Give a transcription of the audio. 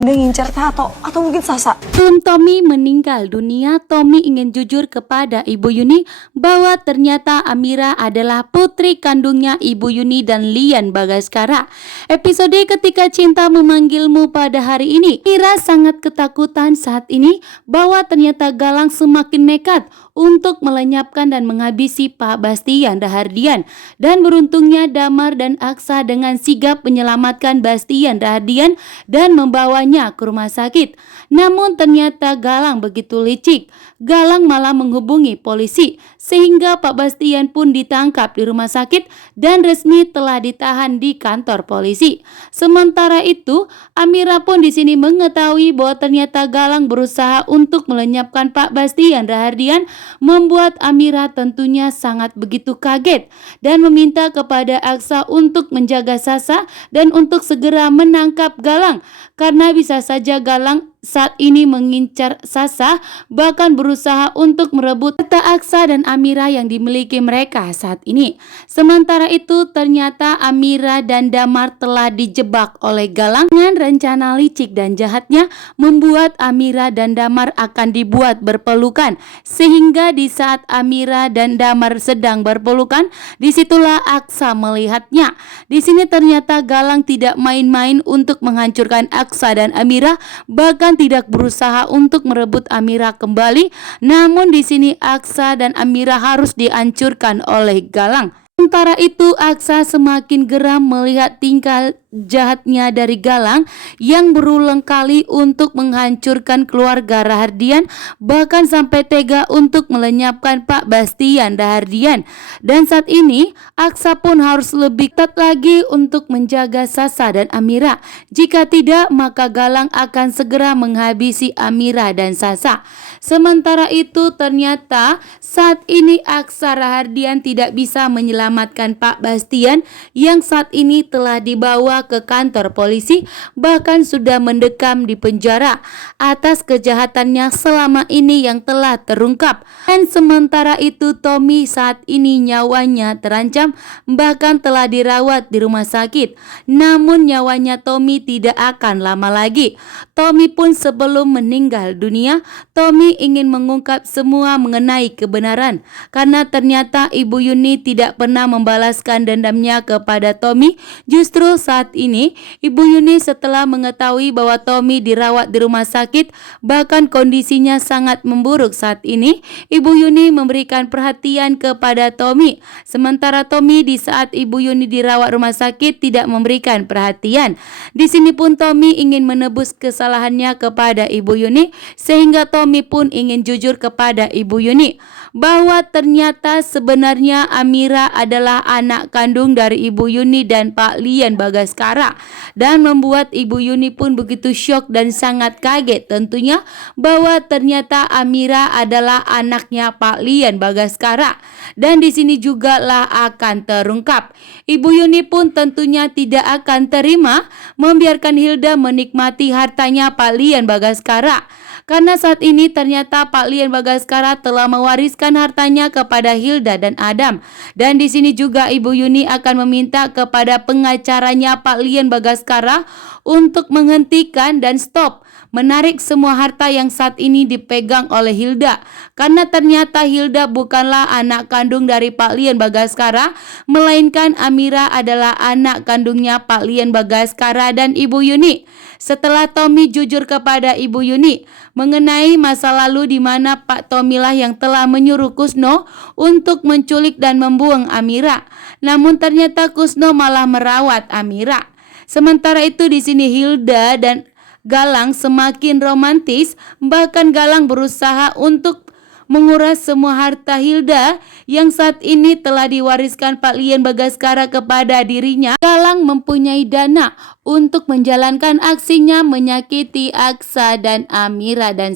Dia ngincer atau mungkin Sasa. Sebelum Tommy meninggal dunia, Tommy ingin jujur kepada Ibu Yuni bahwa ternyata Amira adalah putri kandungnya Ibu Yuni dan Lian Bagaskara. Episode Ketika Cinta Memanggilmu pada hari ini, Amira sangat ketakutan saat ini bahwa ternyata Galang semakin nekat untuk melenyapkan dan menghabisi Pak Bastian Rahardian. Dan beruntungnya Damar dan Aksa dengan sigap menyelamatkan Bastian Rahardian dan membawanya ke rumah sakit. Namun ternyata Galang begitu licik. Galang malah menghubungi polisi sehingga Pak Bastian pun ditangkap di rumah sakit dan resmi telah ditahan di kantor polisi. Sementara itu, Amira pun di sini mengetahui bahwa ternyata Galang berusaha untuk melenyapkan Pak Bastian Rahardian, membuat Amira tentunya sangat begitu kaget dan meminta kepada Aksa untuk menjaga Sasa dan untuk segera menangkap Galang karena bisa saja Galang saat ini mengincar Sasa, bahkan berusaha untuk merebut harta Aksa dan Amira yang dimiliki mereka saat ini. Sementara itu ternyata Amira dan Damar telah dijebak oleh Galang dengan rencana licik dan jahatnya membuat Amira dan Damar akan dibuat berpelukan, sehingga di saat Amira dan Damar sedang berpelukan, disitulah Aksa melihatnya. Di sini ternyata Galang tidak main-main untuk menghancurkan Aksa dan Amira, bahkan tidak berusaha untuk merebut Amira kembali. Namun di sini Aksa dan Amira harus dihancurkan oleh Galang. Sementara itu Aksa semakin geram melihat tingkah jahatnya dari Galang yang berulang kali untuk menghancurkan keluarga Rahardian, bahkan sampai tega untuk melenyapkan Pak Bastian Rahardian. Dan saat ini Aksa pun harus lebih ketat lagi untuk menjaga Sasa dan Amira. Jika tidak, maka Galang akan segera menghabisi Amira dan Sasa. Sementara itu ternyata saat ini Aksa Rahardian tidak bisa menyelamatkan Pak Bastian yang saat ini telah dibawa ke kantor polisi, bahkan sudah mendekam di penjara atas kejahatannya selama ini yang telah terungkap. Dan sementara itu Tommy saat ini nyawanya terancam, bahkan telah dirawat di rumah sakit. Namun nyawanya Tommy tidak akan lama lagi. Tommy pun sebelum meninggal dunia, Tommy ingin mengungkap semua mengenai kebenaran karena ternyata Ibu Yuni tidak pernah membalaskan dendamnya kepada Tommy. Justru saat ini Ibu Yuni setelah mengetahui bahwa Tommy dirawat di rumah sakit, bahkan kondisinya sangat memburuk saat ini, Ibu Yuni memberikan perhatian kepada Tommy. Sementara Tommy di saat Ibu Yuni dirawat rumah sakit tidak memberikan perhatian. Di sini pun Tommy ingin menebus kesalahannya kepada Ibu Yuni, sehingga Tommy pun ingin jujur kepada Ibu Yuni bahwa ternyata sebenarnya Amira adalah anak kandung dari Ibu Yuni dan Pak Lian Bagaskara, dan membuat Ibu Yuni pun begitu syok dan sangat kaget tentunya bahwa ternyata Amira adalah anaknya Pak Lian Bagaskara. Dan di sini juga lah akan terungkap. Ibu Yuni pun tentunya tidak akan terima membiarkan Hilda menikmati hartanya Pak Lian Bagaskara. Karena saat ini ternyata Pak Lian Bagaskara telah mewariskan hartanya kepada Hilda dan Adam. Dan di sini juga Ibu Yuni akan meminta kepada pengacaranya Pak Lian Bagaskara untuk menghentikan dan stop menarik semua harta yang saat ini dipegang oleh Hilda. Karena ternyata Hilda bukanlah anak kandung dari Pak Lian Bagaskara, melainkan Amira adalah anak kandungnya Pak Lian Bagaskara dan Ibu Yuni. Setelah Tommy jujur kepada Ibu Yuni mengenai masa lalu di mana Pak Tommy lah yang telah menyuruh Kusno untuk menculik dan membuang Amira. Namun ternyata Kusno malah merawat Amira. Sementara itu di sini Hilda dan Galang semakin romantis, bahkan Galang berusaha untuk menguras semua harta Hilda yang saat ini telah diwariskan Pak Lian Bagaskara kepada dirinya. Galang mempunyai dana untuk menjalankan aksinya menyakiti Aksa dan Amira dan